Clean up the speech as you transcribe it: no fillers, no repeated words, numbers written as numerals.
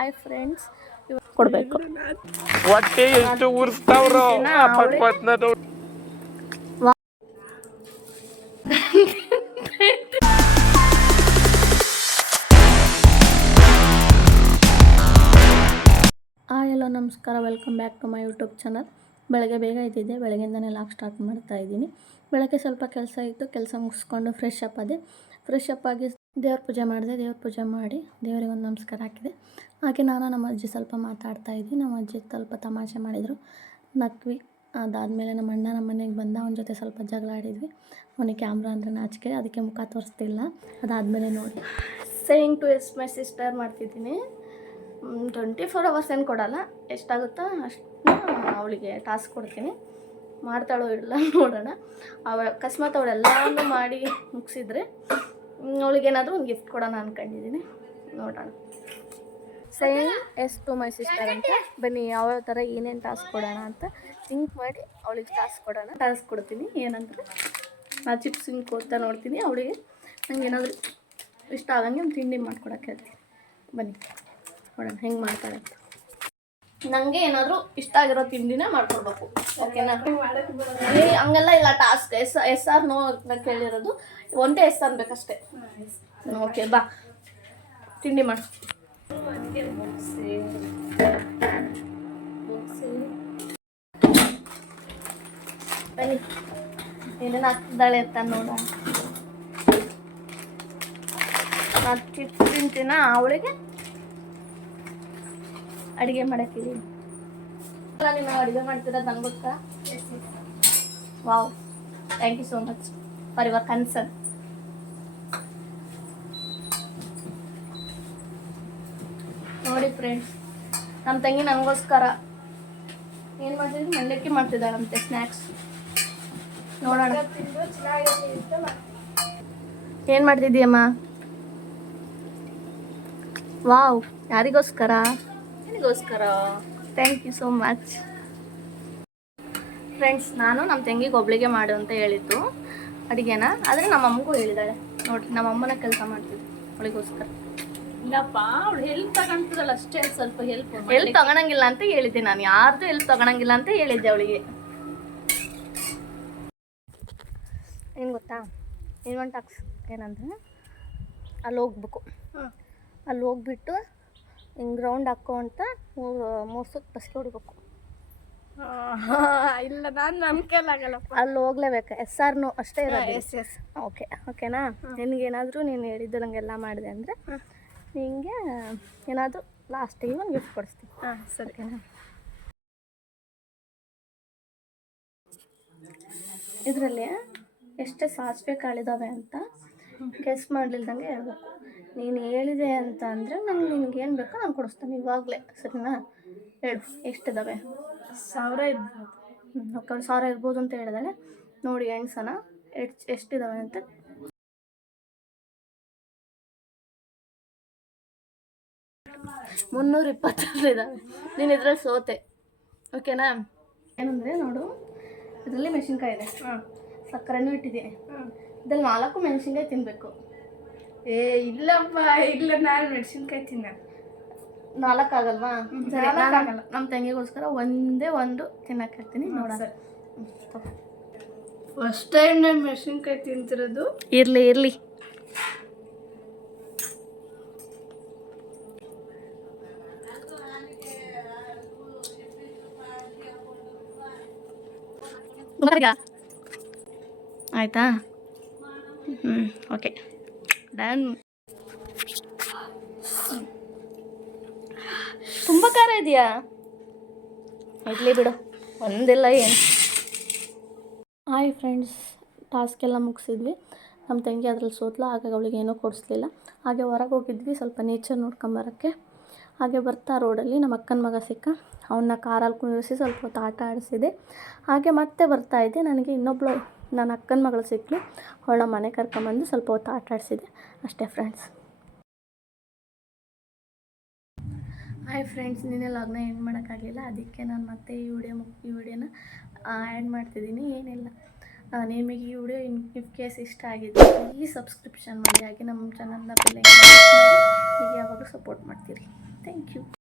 Hi friends, ಕೊಡಬೇಕು ಹೊಟ್ಟೆ ಎಷ್ಟು ಉರಿಸ್ತಾವ್ರೋ ಪಕ್ವತ್ನದು. ಎಲ್ಲೋ ನಮಸ್ಕಾರ, welcome back to my YouTube channel. ಬೆಳಗ್ಗೆ ಬೇಗ ಇದ್ದಿದ್ದೆ, ಬೆಳಗ್ಗೆಯಿಂದನೇ ಲಾಗ್ ಸ್ಟಾರ್ಟ್ ಮಾಡ್ತಾ ಇದ್ದೀನಿ. ಬೆಳಗ್ಗೆ ಸ್ವಲ್ಪ ಕೆಲಸ ಇತ್ತು, ಕೆಲಸ ಮುಗಿಸ್ಕೊಂಡು ಫ್ರೆಶ್ ಅಪ್ ಆಗಿ ದೇವ್ರ ಪೂಜೆ ಮಾಡಿದೆ. ದೇವ್ರ ಪೂಜೆ ಮಾಡಿ ದೇವರಿಗೆ ಒಂದು ನಮಸ್ಕಾರ ಹಾಕಿದೆ. ಹಾಗೆ ನಾನು ನಮ್ಮ ಅಜ್ಜಿ ಸ್ವಲ್ಪ ಮಾತಾಡ್ತಾ ಇದ್ವಿ. ನಮ್ಮ ಅಜ್ಜಿ ಸ್ವಲ್ಪ ತಮಾಷೆ ಮಾಡಿದರು, ನಕ್ವಿ. ಅದಾದಮೇಲೆ ನಮ್ಮ ಅಣ್ಣ ನಮ್ಮ ಮನೆಗೆ ಬಂದ, ಅವನ ಜೊತೆ ಸ್ವಲ್ಪ ಜಗಳ ಆಡಿದ್ವಿ. ಅವನಿಗೆ ಕ್ಯಾಮ್ರಾ ಅಂದರೆ ನಾಚಿಕೆ, ಅದಕ್ಕೆ ಮುಖ ತೋರಿಸ್ತಿಲ್ಲ. ಅದಾದಮೇಲೆ ನೋಡಿ saying to yes my sister ಮಾಡ್ತಿದ್ದೀನಿ. 24 hours ಏನು ಕೊಡಲ್ಲ, ಎಷ್ಟಾಗುತ್ತೋ ಅಷ್ಟು ಅವಳಿಗೆ ಟಾಸ್ಕ್ ಕೊಡ್ತೀನಿ. ಮಾಡ್ತಾಳೋ ಇಲ್ಲ ನೋಡೋಣ. ಅಕಸ್ಮಾತ್ ಅವಳೆಲ್ಲನೂ ಮಾಡಿ ಮುಗಿಸಿದ್ರೆ ಅವಳಿಗೇನಾದರೂ ಒಂದು ಗಿಫ್ಟ್ ಕೊಡೋಣ ಅಂದ್ಕೊಂಡಿದ್ದೀನಿ, ನೋಡೋಣ. Saying yes to my sister ಅಂತ ಬನ್ನಿ, ಯಾವ್ಯಾವ ಥರ ಏನೇನು ಟಾಸ್ಕ್ ಕೊಡೋಣ ಅಂತ ಥಿಂಕ್ ಮಾಡಿ ಅವಳಿಗೆ ಟಾಸ್ಕ್ ಕೊಡ್ತೀನಿ. ಏನಂದರೆ ನಾ ಚಿಪ್ಸ್ ಹಿಂಗೆ ಓದ್ತಾ ನೋಡ್ತೀನಿ, ಅವಳಿಗೆ ನಂಗೆ ಏನಾದರೂ ಇಷ್ಟ ಆಗಂಗೆ ಒಂದು ತಿಂಡಿ ಮಾಡ್ಕೊಡಕ್ಕೆ ಹೇಳ್ತೀನಿ. ಬನ್ನಿ ನೋಡೋಣ ಹೆಂಗೆ ಮಾಡ್ತಾಳೆ ಅಂತ. ನನಗೆ ಏನಾದರೂ ಇಷ್ಟ ಆಗಿರೋ ತಿಂಡಿನೇ ಮಾಡ್ಕೊಡ್ಬೇಕು, ಓಕೆನಾ? ಹಂಗೆಲ್ಲ ಇಲ್ಲ. ಟಾಸ್ಕ್ ಎಸ್ ಆರ್ ನೋ ಅಂತ ಕೇಳಿರೋದು, ಒಂದೇ ಎಸ್ ಅನ್ಬೇಕಷ್ಟೇ. ಓಕೆ, ಬಾ ತಿಂಡಿ ಮಾಡು. ಬನ್ನಿ ಏನೇನು ಹಾಕ್ತಿದ್ದಾಳೆ ಅಂತ ನೋಡೋಣ. ನಾನು ಚಿಪ್ಸ್ ತಿಂತೀನ, ಅವಳಿಗೆ ಅಡುಗೆ ಮಾಡೋಕ್ಕಿದ್ದೀನಿ. ನೀನು ಅಡುಗೆ ಮಾಡ್ತಿರೋದು ನಂಗೆ ಗೊತ್ತಾ? Wow, thank you so much for your concern. ನೋಡಿ ಫ್ರೆಂಡ್ಸ್, ನಮ್ಮ ತಂಗಿ ನನಗೋಸ್ಕರ ಏನು ಮಾಡ್ತಿದ್ವಿ, ಮಂಡಕ್ಕಿ ಮಾಡ್ತಿದ್ದಾಳಂತೆ ಸ್ನ್ಯಾಕ್ಸ್. ನೋಡೋಣ ಏನು ಮಾಡ್ತಿದ್ದೀಯಮ್ಮ? ವಾವ್, ಯಾರಿಗೋಸ್ಕರ? ನಿನಗೋಸ್ಕರ. Thank you so much friends. ನಾನು ನಮ್ಮ ತಂಗಿಗೆ ಒಬ್ಳಿಗೆ ಮಾಡು ಅಂತ ಹೇಳಿದ್ದು ಅಡುಗೆನ, ಆದರೆ ನಮ್ಮ ಅಮ್ಮಗೂ ಹೇಳಿದ್ದಾಳೆ. ನೋಡಿರಿ, ನಮ್ಮ ಅಮ್ಮನ ಕೆಲಸ ಮಾಡ್ತಿದ್ದೆ ಅವಳಿಗೋಸ್ಕರ. ಇಲ್ಲಪ್ಪ, ಅವಳು ಹೆಲ್ಪ್ ತಗೊಂತಿರಲ್ಲ ಅಷ್ಟೇ, ಸ್ವಲ್ಪ ಹೆಲ್ಪ್ ತಗೊಳಂಗಿಲ್ಲ ಅಂತ ಹೇಳಿದ್ದೆ ನಾನು. ಯಾರ್ದು ಹೆಲ್ಪ್ ತಗೊಳಂಗಿಲ್ಲ ಅಂತ ಹೇಳಿದ್ದೆ ಅವಳಿಗೆ. ಏನು ಗೊತ್ತಾ, ಇನ್ನೊಂದು ಟಾಕ್ಸ್ ಏನಂದ್ರೆ, ಅಲ್ಲಿ ಹೋಗ್ಬೇಕು. ಅಲ್ಲಿ ಹೋಗ್ಬಿಟ್ಟು ಹಿಂಗೆ ರೌಂಡ್ ಹಾಕೋ ಅಂತ ಮೂರು ಸುತ್ತ ಬಸ್ಗೆ ಹೊಡಿಬೇಕು. ಇಲ್ಲ, ನಾನು ನಂಬಿಕೆಲಾಗಲ್ಲಪ್ಪ. ಅಲ್ಲಿ ಹೋಗ್ಲೇಬೇಕು. ಎಸ್ ಆರ್ ನೋ ಅಷ್ಟೇ ಇರೋದು. ಎಸ್ ಓಕೆನಾ? ನಿನಗೇನಾದರೂ ನೀನು ಹೇಳಿದ್ದು ನನಗೆಲ್ಲ ಮಾಡಿದೆ ಅಂದರೆ ನಿನಗೆ ಏನಾದರೂ ಲಾಸ್ಟಿಗೆ ಒಂದು ಗಿಫ್ಟ್ ಕೊಡಿಸ್ತೀನಿ. ಸರಿನಾ? ಇದರಲ್ಲಿ ಎಷ್ಟೇ ಸಾಸಿವೆ ಕಾಳಿದಾವೆ ಅಂತ ಗೆಸ್ ಮಾಡಲಿಲ್ದಂಗೆ ಹೇಳ್ಬೇಕು. ನೀನು ಹೇಳಿದೆ ಅಂತ ಅಂದರೆ ನಿನಗೇನು ಬೇಕೋ ನಾನು ಕೊಡಿಸ್ತೀನಿ ಇವಾಗಲೇ, ಸರಿನಾ? ಹೇಳು, ಎಷ್ಟಿದ್ದಾವೆ? 1000 ಇರ್ಬೋದು. ಓಕೆ, 1000 ಇರ್ಬೋದು ಅಂತ ಹೇಳಿದಾಳೆ. ನೋಡಿ ಎಣ್ಸನ ಎಷ್ಟಿದ್ದಾವೆ ಅಂತ. 326 ಇದ್ದಾವೆ. ನೀನು ಇದ್ರಲ್ಲಿ ಸೋತೆ, ಓಕೆನಾ? ಏನಂದರೆ ನೋಡು, ಇದರಲ್ಲಿ ಮೆಣಸಿನ್ಕಾಯಿ ಇದೆ, ಸಕ್ಕರೆನೂ ಇಟ್ಟಿದ್ದೀನಿ. ಇದ್ರಲ್ಲಿ 4 ಮೆಣಸಿನ್ಕಾಯಿ ತಿನ್ನಬೇಕು. ಇಲ್ಲಪ್ಪ, ಇಲ್ಲ, ನಾನು ಮೆಣಸಿನ್ಕಾಯಿ ತಿನ್ನ 4 ಆಗಲ್ವಾ? ಸರಿ, ನಮ್ಮ ತಂಗಿಗೋಸ್ಕರ ಒಂದೇ ಒಂದು ತಿನ್ನಕ್ಕೆ ಹೇಳ್ತೀನಿ, ನೋಡ. ಫಸ್ಟ್ ಟೈಮ್ ನಾನು ಮೆಣಸಿನ್ಕಾಯಿ ತಿಂತಿರೋದು. ಇರಲಿ ಆಯಿತಾ? Okay, done. ತುಂಬ ಖಾರ ಇದೆಯಾ? ಇರಲಿ ಬಿಡು, ಒಂದಿಲ್ಲ ಏನು. ಹಾಯ್ ಫ್ರೆಂಡ್ಸ್, ಟಾಸ್ಕ್ ಎಲ್ಲ ಮುಗಿಸಿದ್ವಿ. ನಮ್ಮ ತಂಗಿ ಅದ್ರಲ್ಲಿ ಸೋತ್ಲ, ಹಾಗಾಗಿ ಅವಳಿಗೆ ಏನೂ ಕೊಡಿಸ್ಲಿಲ್ಲ. ಹಾಗೆ ಹೊರಗೆ ಹೋಗಿದ್ವಿ ಸ್ವಲ್ಪ ನೇಚರ್ ನೋಡ್ಕೊಂಬರೋಕ್ಕೆ. ಹಾಗೆ ಬರ್ತಾ ರೋಡಲ್ಲಿ ನಮ್ಮ ಅಕ್ಕನ ಮಗ ಸಿಕ್ಕ, ಅವನ್ನ ಕಾರಲ್ಲಿ ಕುಂದಿರಿಸಿ ಸ್ವಲ್ಪ ಹೊತ್ತು ಆಟ ಆಡಿಸಿದೆ. ಹಾಗೆ ಮತ್ತೆ ಬರ್ತಾಯಿದ್ದೆ, ನನಗೆ ಇನ್ನೊಬ್ಳು ನನ್ನ ಅಕ್ಕನ ಮಗಳು ಸಿಕ್ಕಳು. ಅವಳ ಮನೆ ಕರ್ಕೊಂಬಂದು ಸ್ವಲ್ಪ ಹೊತ್ತು ಆಟ ಆಡಿಸಿದೆ ಅಷ್ಟೇ ಫ್ರೆಂಡ್ಸ್. ಹಾಯ್ ಫ್ರೆಂಡ್ಸ್, ನಿನ್ನೆ ಲಾಗ್ನ ಎಂಡ್ ಮಾಡೋಕ್ಕಾಗಲಿಲ್ಲ, ಅದಕ್ಕೆ ನಾನು ಮತ್ತೆ ಈ ವಿಡಿಯೋನ ಆ್ಯಡ್ ಮಾಡ್ತಿದ್ದೀನಿ. ಏನಿಲ್ಲ, ನಿಮಗೆ ಈ ವಿಡಿಯೋ ಇನ್ ಕೇಸ್ ಇಷ್ಟ ಆಗಿದೆ ಪ್ಲೀಸ್ ಸಬ್ಸ್ಕ್ರಿಪ್ಷನ್ ಮಾಡಿ. ಹಾಗೆ ನಮ್ಮ ಚಾನಲ್ನ ಬೆಲ್ ಐಕಾನ್ ಕ್ಲಿಕ್ ಮಾಡಿ. ಹೀಗೆ ಯಾವಾಗಲೂ ಸಪೋರ್ಟ್ ಮಾಡ್ತೀರಿ. Thank you.